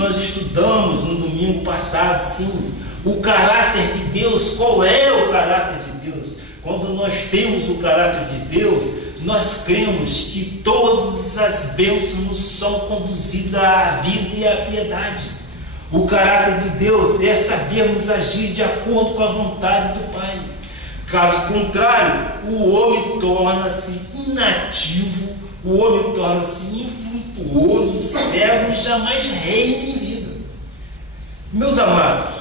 nós estudamos no domingo passado, sim, o caráter de Deus. Qual é o caráter de Deus? Quando nós temos o caráter de Deus, nós cremos que todas as bênçãos nos são conduzidas à vida e à piedade. O caráter de Deus é sabermos agir de acordo com a vontade do Pai. Caso contrário, o homem torna-se inativo, o homem torna-se infrutuoso, cego e jamais reina em vida. Meus amados,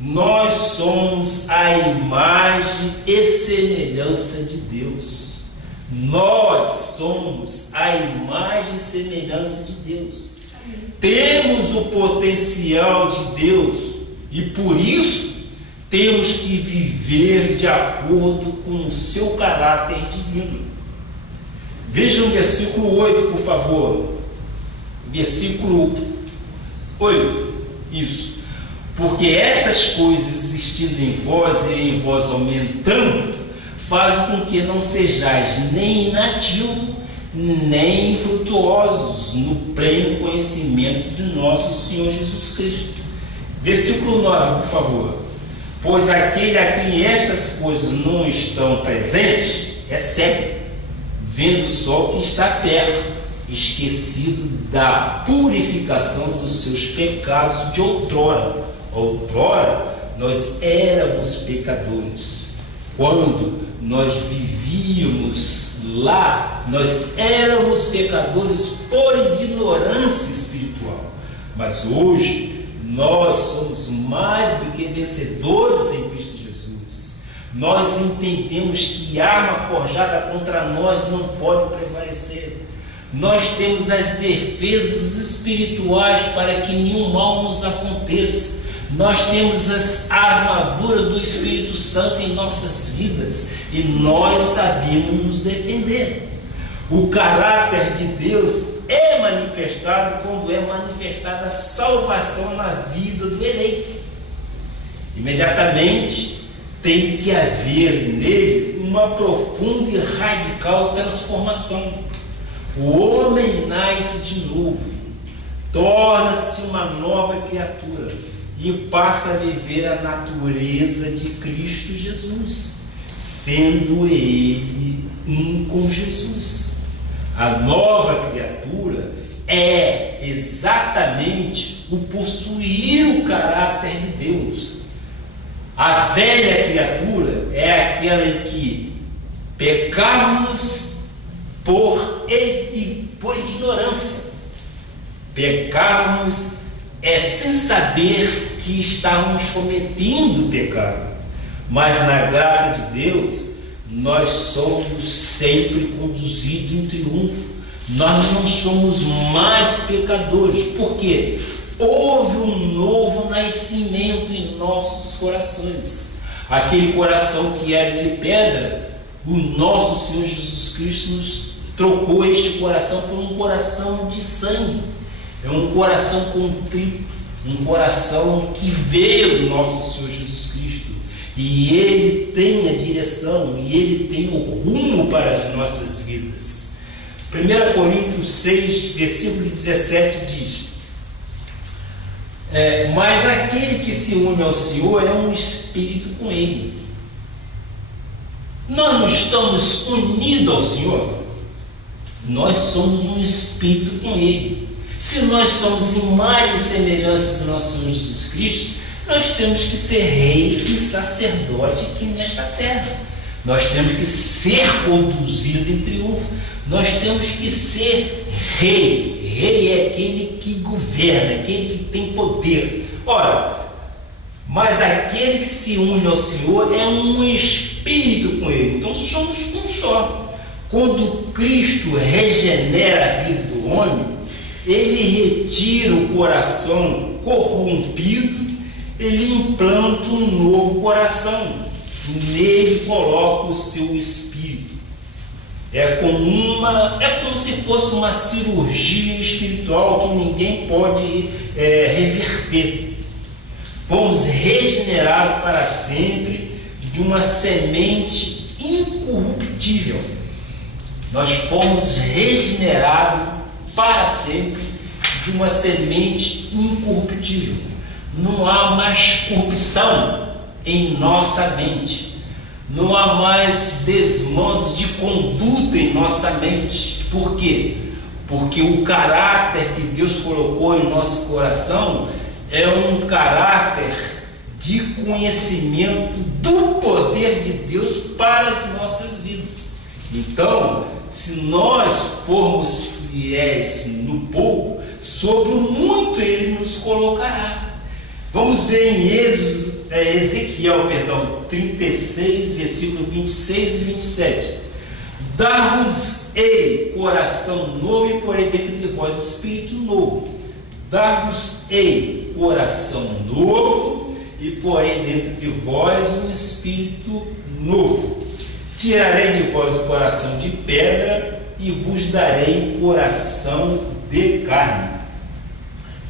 nós somos a imagem e semelhança de Deus. Nós somos a imagem e semelhança de Deus. Temos o potencial de Deus e por isso temos que viver de acordo com o seu caráter divino. Veja o versículo 8, por favor. Versículo 8. Isso. Porque estas coisas existindo em vós e em vós aumentando, fazem com que não sejais nem inativos, nem infrutuosos no pleno conhecimento de nosso Senhor Jesus Cristo. Versículo 9, por favor. Pois aquele a quem estas coisas não estão presentes é cego, vendo só o que está perto, esquecido da purificação dos seus pecados de outrora. Outrora nós éramos pecadores. Quando nós vivíamos lá, nós éramos pecadores por ignorância espiritual. Mas hoje nós somos mais do que vencedores em Cristo Jesus. Nós entendemos que arma forjada contra nós não pode prevalecer. Nós temos as defesas espirituais para que nenhum mal nos aconteça. Nós temos a armadura do Espírito Santo em nossas vidas e nós sabemos nos defender. O caráter de Deus é manifestado quando é manifestada a salvação na vida do eleito. Imediatamente tem que haver nele uma profunda e radical transformação. O homem nasce de novo, torna-se uma nova criatura e passa a viver a natureza de Cristo Jesus, sendo ele um com Jesus. A nova criatura é exatamente o possuir o caráter de Deus. A velha criatura é aquela em que pecávamos por ignorância. Pecávamos sem saber que estávamos cometendo pecado, mas na graça de Deus nós somos sempre conduzidos em triunfo. Nós não somos mais pecadores, porque houve um novo nascimento em nossos corações. Aquele coração que era de pedra, o nosso Senhor Jesus Cristo nos trocou este coração por um coração de sangue. É um coração contrito, um coração que veio do nosso Senhor Jesus Cristo, e Ele tem a direção, e Ele tem o rumo para as nossas vidas. 1 Coríntios 6, versículo 17 diz: mas aquele que se une ao Senhor é um espírito com Ele. Nós não estamos unidos ao Senhor, nós somos um espírito com Ele. Se nós somos imagem e semelhança do nosso Senhor Jesus Cristo, nós temos que ser rei e sacerdote aqui nesta terra. Nós temos que ser conduzido em triunfo. Nós temos que ser rei. Rei é aquele que governa, aquele que tem poder. Ora, mas aquele que se une ao Senhor é um espírito com Ele. Então somos um só. Quando Cristo regenera a vida do homem, Ele retira o coração corrompido, Ele implanta um novo coração, nele coloca o seu espírito. É como se fosse uma cirurgia espiritual que ninguém pode reverter. Fomos regenerados para sempre de uma semente incorruptível. Nós fomos regenerados para sempre de uma semente incorruptível. Não há mais corrupção em nossa mente. Não há mais desmandos de conduta em nossa mente. Por quê? Porque o caráter que Deus colocou em nosso coração é um caráter de conhecimento do poder de Deus para as nossas vidas. Então, se nós formos fiéis no pouco, sobre o muito Ele nos colocará. Vamos ver em Ezequiel 36, versículo 26 e 27. Dar-vos-ei coração novo e porei dentro de vós espírito novo. Dar-vos-ei coração novo e porei dentro de vós um espírito novo. Tirarei de vós o coração de pedra e vos darei coração de carne.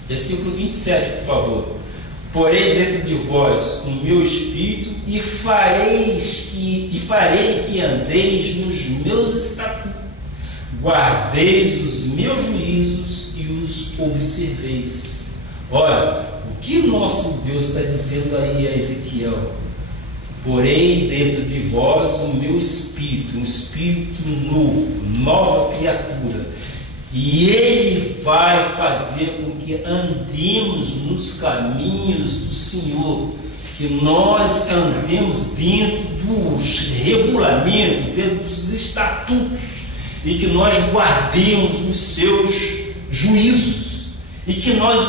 Versículo 27, por favor. Porei dentro de vós o meu espírito e farei que andeis nos meus estatutos, guardeis os meus juízos e os observeis. Olha, o que nosso Deus está dizendo aí a Ezequiel? Porei dentro de vós o meu espírito, um espírito novo, nova criatura. E Ele vai fazer com que andemos nos caminhos do Senhor, que nós andemos dentro dos regulamentos, dentro dos estatutos, e que nós guardemos os seus juízos, e que nós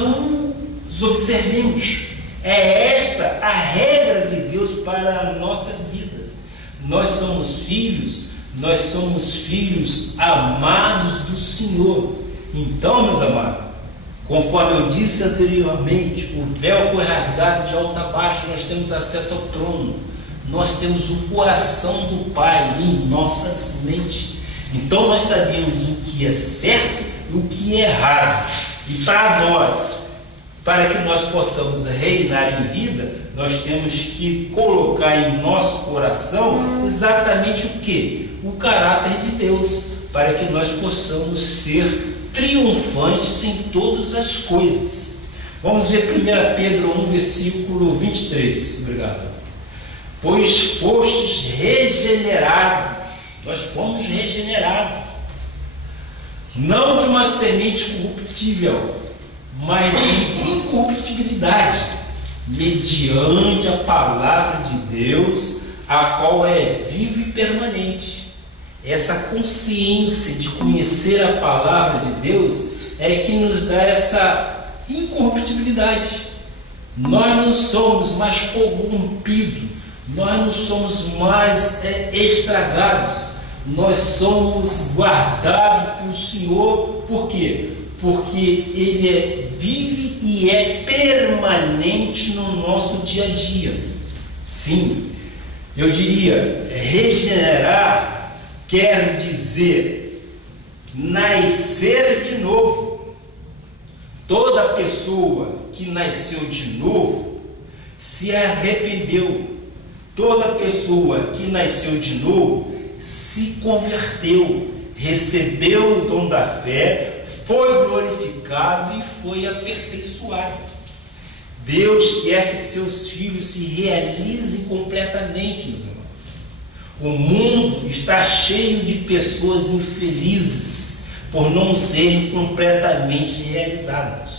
os observemos. É esta a regra de Deus para nossas vidas. Nós somos filhos amados do Senhor. Então, meus amados, conforme eu disse anteriormente, o véu foi rasgado de alto a baixo, nós temos acesso ao trono, nós temos o coração do Pai em nossas mentes. Então nós sabemos o que é certo e o que é errado. E para que nós possamos reinar em vida, nós temos que colocar em nosso coração exatamente o que? O caráter de Deus, para que nós possamos ser triunfantes em todas as coisas. Vamos ver 1 Pedro 1, versículo 23. Obrigado. Pois fostes regenerados, nós fomos regenerados, não de uma semente corruptível, mas de incorruptibilidade, mediante a palavra de Deus, a qual é viva e permanente. Essa consciência de conhecer a palavra de Deus é que nos dá essa incorruptibilidade. Nós não somos mais corrompidos, nós não somos mais estragados, nós somos guardados pelo Senhor. Por quê? Porque Ele vive e é permanente no nosso dia a dia. Sim, eu diria, regenerar quer dizer nascer de novo. Toda pessoa que nasceu de novo se arrependeu. Toda pessoa que nasceu de novo se converteu, recebeu o dom da fé, foi glorificado e foi aperfeiçoado. Deus quer que seus filhos se realizem completamente, meus irmãos. O mundo está cheio de pessoas infelizes por não serem completamente realizadas.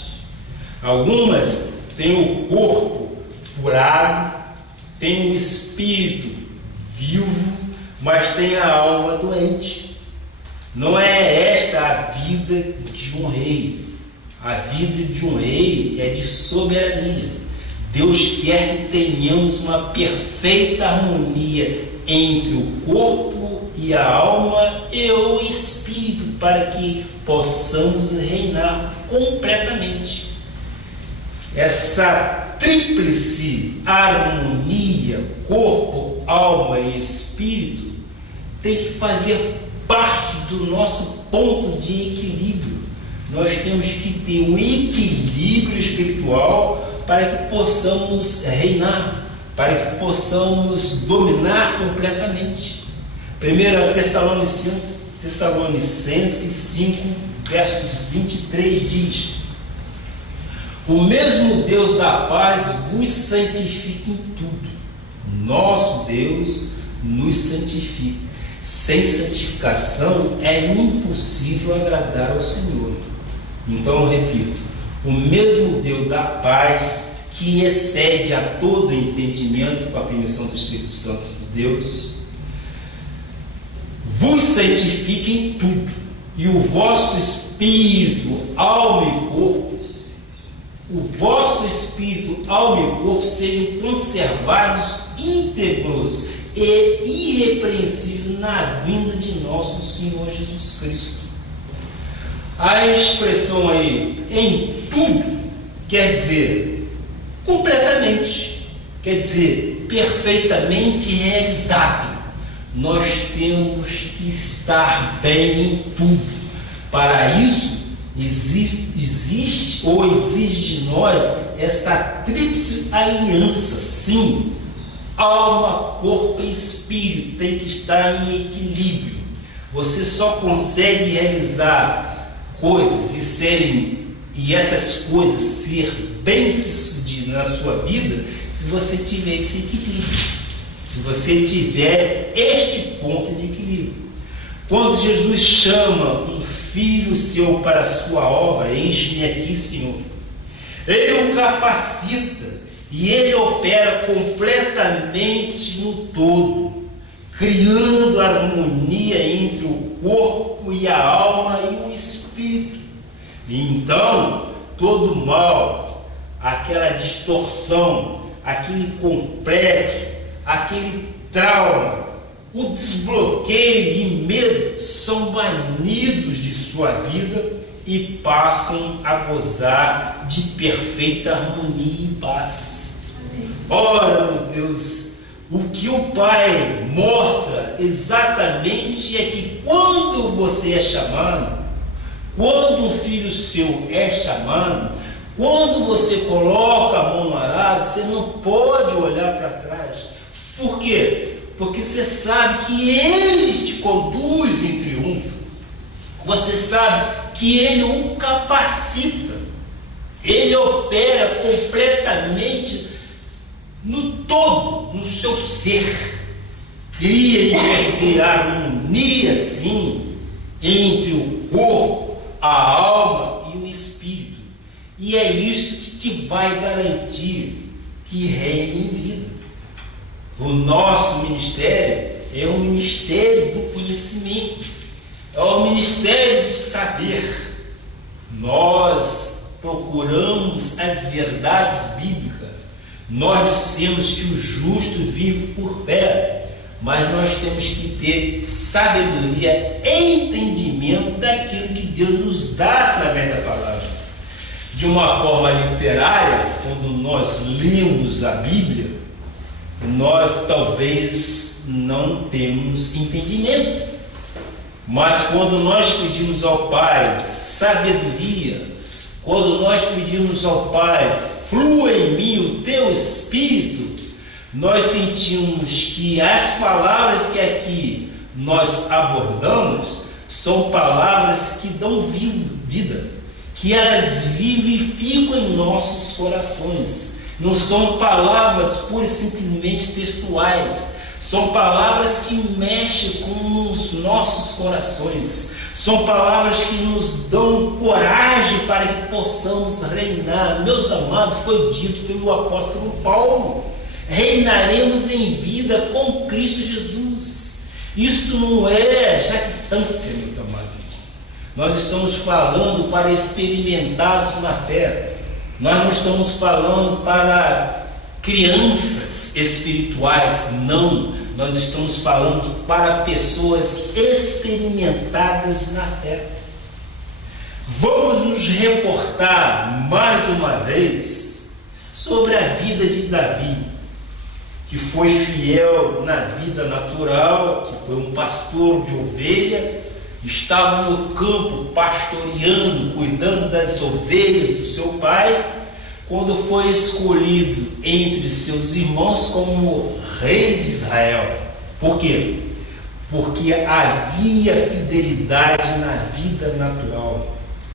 Algumas têm o corpo curado, têm o espírito vivo, mas têm a alma doente. Não é esta a vida de um rei. A vida de um rei é de soberania. Deus quer que tenhamos uma perfeita harmonia entre o corpo e a alma e o espírito, para que possamos reinar completamente. Essa tríplice harmonia, corpo, alma e espírito, tem que fazer parte do nosso ponto de equilíbrio. Nós temos que ter um equilíbrio espiritual para que possamos reinar, para que possamos dominar completamente. 1 Tessalonicenses 5, versos 23 diz: O mesmo Deus da paz vos santifica em tudo. Nosso Deus nos santifica. Sem santificação é impossível agradar ao Senhor. Então eu repito, o mesmo Deus da paz, que excede a todo entendimento, com a permissão do Espírito Santo de Deus, vos santifique em tudo, e o vosso espírito, alma e corpo, sejam conservados íntegros e irrepreensíveis na vinda de nosso Senhor Jesus Cristo. A expressão aí, em tudo, quer dizer completamente, quer dizer perfeitamente realizado. Nós temos que estar bem em tudo. Para isso, exige de nós essa tríplice aliança. Sim, alma, corpo e espírito tem que estar em equilíbrio. Você só consegue realizar coisas e essas coisas ser bem-sucedidas na sua vida se você tiver esse equilíbrio, se você tiver este ponto de equilíbrio. Quando Jesus chama um filho seu para a sua obra, eis-me aqui, Senhor, ele o capacita e ele opera completamente no todo, criando harmonia entre o corpo e a alma e o espírito. E então, todo mal, aquela distorção, aquele complexo, aquele trauma, o desbloqueio e medo são banidos de sua vida e passam a gozar de perfeita harmonia e paz. Ora, meu Deus, o que o Pai mostra exatamente é que quando você é chamado, quando um filho seu é chamado, quando você coloca a mão no arado, você não pode olhar para trás. Por quê? Porque você sabe que Ele te conduz em triunfo. Você sabe que Ele o capacita. Ele opera completamente no todo, no seu ser. Cria em você harmonia, sim, entre o corpo, a alma e o espírito. E é isso que te vai garantir que reine em vida. O nosso ministério é o ministério do conhecimento, é o ministério do saber. Nós procuramos as verdades bíblicas. Nós dissemos que o justo vive por fé, mas nós temos que ter sabedoria e entendimento daquilo que Deus nos dá através da palavra. De uma forma literária, quando nós lemos a Bíblia, nós talvez não temos entendimento, mas quando nós pedimos ao Pai sabedoria, quando nós pedimos ao Pai, flua em mim o teu Espírito, nós sentimos que as palavras que aqui nós abordamos são palavras que dão vida, que elas vivificam em nossos corações. Não são palavras pura e simplesmente textuais, são palavras que mexem com os nossos corações, são palavras que nos dão coragem para que possamos reinar. Meus amados, foi dito pelo apóstolo Paulo: reinaremos em vida com Cristo Jesus. Isto não é jactância, meus amados. Nós estamos falando para experimentados na fé. Nós não estamos falando para crianças espirituais, não. Nós estamos falando para pessoas experimentadas na fé. Vamos nos reportar mais uma vez sobre a vida de Davi, que foi fiel na vida natural, que foi um pastor de ovelha, estava no campo pastoreando, cuidando das ovelhas do seu pai, quando foi escolhido entre seus irmãos como rei de Israel. Por quê? Porque havia fidelidade na vida natural.